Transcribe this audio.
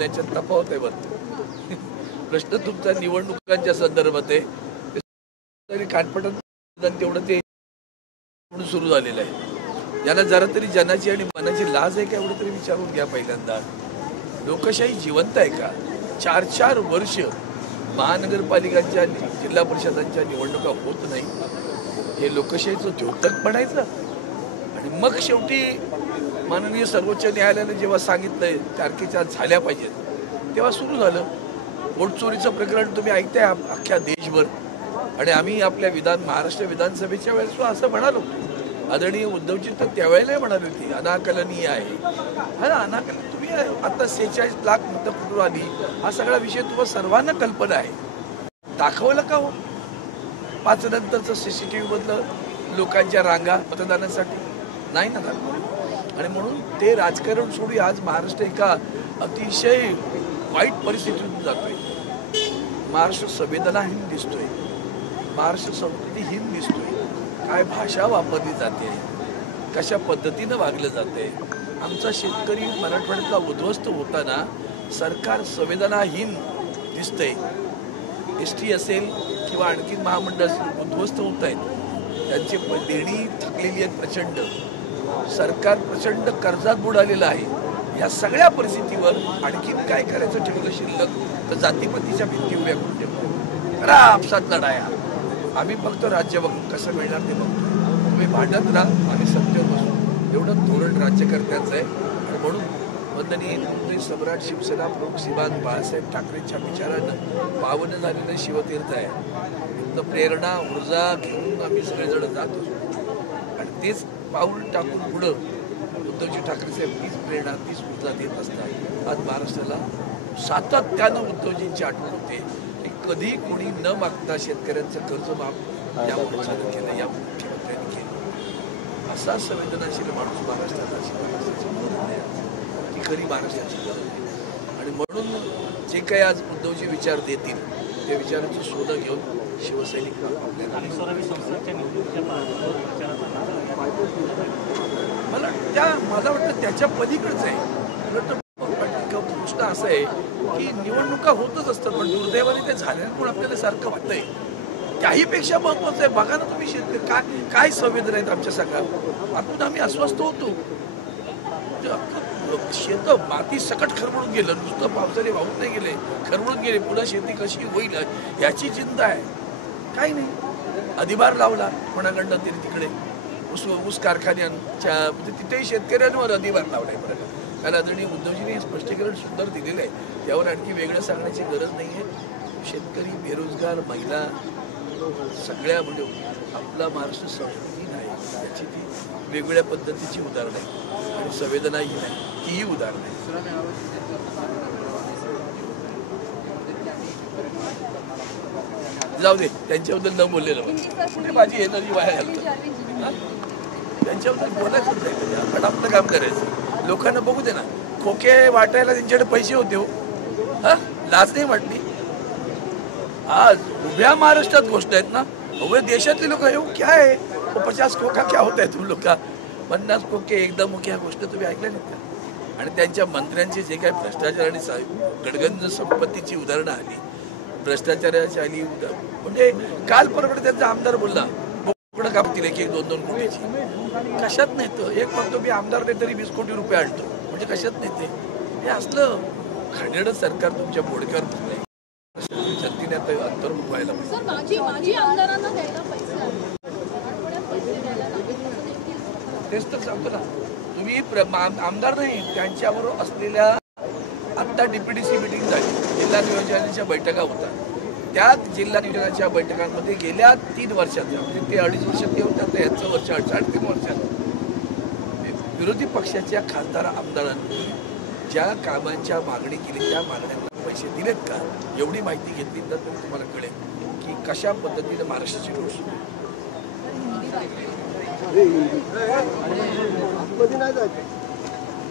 त्याच्यात तफावत आहे बरं. प्रश्न तुमचा निवडणुकांच्या संदर्भात आहे. कानपटात तेवढं ते म्हणून सुरू झालेलं आहे. ज्यांना जरा तरी जनाची आणि मनाची लाज आहे का एवढं तरी विचारून घ्या पहिल्यांदा. लोकशाही जिवंत आहे का? 4-4 वर्ष महानगरपालिकांच्या जिल्हा परिषदांच्या निवडणुका होत नाही, हे लोकशाहीचं द्योतक म्हणायचं. आणि मग शेवटी माननीय सर्वोच्च न्यायालयाने जेव्हा सांगितलंय तारखेच्या झाल्या पाहिजेत तेव्हा सुरू झालं. वोट चोरीचं प्रकरण तुम्ही ऐकताय अख्ख्या देशभर. आणि आम्ही आपल्या महाराष्ट्र विधानसभेच्या वेळेस असं म्हणालो, आदरणीय उद्धवजी तर त्यावेळेला म्हणाली होती अनाकलनीय आहे. हा ना, अनाकलनीय. तुम्ही आता 46 लाख मतपत्र आली, हा सगळा विषय तुम्हाला सर्वांना कल्पना आहे. दाखवलं का हो 5 नंतरचं CCTV मधलं लोकांच्या रांगा मतदानासाठी? नाही ना दाखवलं. आणि म्हणून ते राजकारण सोडून आज महाराष्ट्र एका अतिशय वाईट परिस्थितीतून जातोय. महाराष्ट्र संवेदनाहीन दिसतोय, महाराष्ट्र संस्कृतीहीन दिसतोय. काय भाषा वापरली जाते, कशा पद्धतीनं वागलं जाते. आमचा शेतकरी मराठवाड्यातला उद्ध्वस्त होताना सरकार संवेदनाहीन दिसतंय. ST असेल किंवा आणखी महामंडळ असेल उद्ध्वस्त होत आहेत. त्यांची देणी थकलेली आहेत प्रचंड. सरकार प्रचंड कर्जात बुडालेलं आहे. या सगळ्या परिस्थितीवर आणखी काय करायचं ठेवलं शिल्लक तर जातीपातीच्या भिंती उभ्या करून ठेवतो. खरा आपसात लढाया. आम्ही फक्त राज्य बघू कसं मिळणार ते बघतो. तुम्ही भांडत राहा, आम्ही सत्तेवर बसू. एवढं धोरण राज्यकर्त्यांचं आहे. आणि म्हणून वंदनीय हिंदुत्व सम्राट शिवसेना प्रमुख श्रीमान बाळासाहेब ठाकरेंच्या विचारानं पावन झालेलं शिवतीर्थ आहे. फक्त प्रेरणा ऊर्जा घेऊन आम्ही सगळेजण जातो. आणि तेच पाऊल टाकून पुढं उद्धवजी ठाकरे साहेब तीच प्रेरणा तीच ऊर्जा देत असतात. आज महाराष्ट्राला सातत्यानं उद्धवजींची आठवण होते की कधी कोणी न मागता शेतकऱ्यांचं कर्ज माफ या मोर्चानं केलं, या मुख्यमंत्र्यांनी केलं. असा संवेदनाशील माणूस महाराष्ट्राला ती खरी महाराष्ट्राची गरज आहे. आणि म्हणून जे काही आज उद्धवजी विचार देतील त्या विचाराचं शोध घेऊन शिवसैनिक मला वाटतं त्याच्या पलीकडच आहे. प्रश्न असा आहे की निवडणुका होतच असतात, पण दुर्दैवाने ते झाल्यानं पण आपल्याला सारखं वाटतंय. त्याहीपेक्षा महत्वाचं आहे बघा ना तुम्ही शेतकरी काय संवेदना आहेत आमच्या सगळ्या. आपण आम्ही अस्वस्थ होतो. शेत माती सकट खरवडून गेलं, नुसतं पावसाने वाहून नाही गेले, खरवडून गेले. पुन्हा शेती कशी होईल याची चिंता आहे. काही नाही, अधिभार लावला कोणाकडनं तरी तिकडे ऊस कारखान्यांच्या, म्हणजे तिथेही शेतकऱ्यांवर अधिभार लावलाय. बरं कारण आदरणीय उद्धवजींनी हे स्पष्टीकरण सुंदर दिलेलं आहे, त्यावर आणखी वेगळं सांगण्याची गरज नाही आहे. शेतकरी, बेरोजगार, महिला सगळ्या म्हणजे आपला महाराष्ट्र संस्कृती नाही त्याची ती वेगवेगळ्या पद्धतीची उदाहरणं आहे. आणि संवेदना ही नाही तीही उदाहरणं आहे. जाऊ दे, त्यांच्याबद्दल न बोललेलं म्हणजे माझी एनर्जी वाया घालतो. त्यांच्याबद्दल बोलायचं नाही, आपण आपलं काम करायचं. लोकांना बघू दे ना. खोके वाटायला त्यांच्याकडे पैसे होते हो, लाज नाही वाटली. आज उभ्या महाराष्ट्रात गोष्ट आहेत ना, उभ्या देशातले लोक येऊ काय आहे 50 खोका क्या होत आहे तुम्ही लोक 50 खोके एकदम ह्या गोष्ट तुम्ही ऐकल्या नाहीत का? आणि त्यांच्या मंत्र्यांचे जे काही भ्रष्टाचार आणि गडगंज संपत्तीची उदाहरणं आली, भ्रष्टाचाराची आली. म्हणजे काल परकडे त्यांचा आमदार बोलला बोकडं कापतील 1-2 कोटीची. कशात नाही तो एक म्हणतो मी आमदार नाही तरी 20 कोटी रुपये आणतो, म्हणजे कशात नाही ते. हे असलं घाणेरडं सरकार तुमच्या बोडक्यावर बसलंय. जनतेने आता अंतर्मुख व्हायला तेच तर सांगतो ना. तुम्ही आमदार नाही, त्यांच्याबरोबर असलेल्या आत्ता DPDC मिटिंग झाली, जिल्हा नियोजनाच्या बैठका होतात. त्या जिल्हा नियोजनाच्या बैठकांमध्ये गेल्या 3 वर्षात म्हणजे ते 2.5 वर्षात ते होतात, यांचं वर्ष 3.5 वर्षात विरोधी पक्षाच्या खासदार आमदारांनी ज्या कामांच्या मागणी केली त्या मागण्यांना पैसे दिलेत का एवढी माहिती घेतली तर तुम्हाला कळेल की कशा पद्धतीने महाराष्ट्राची लोट सुरू.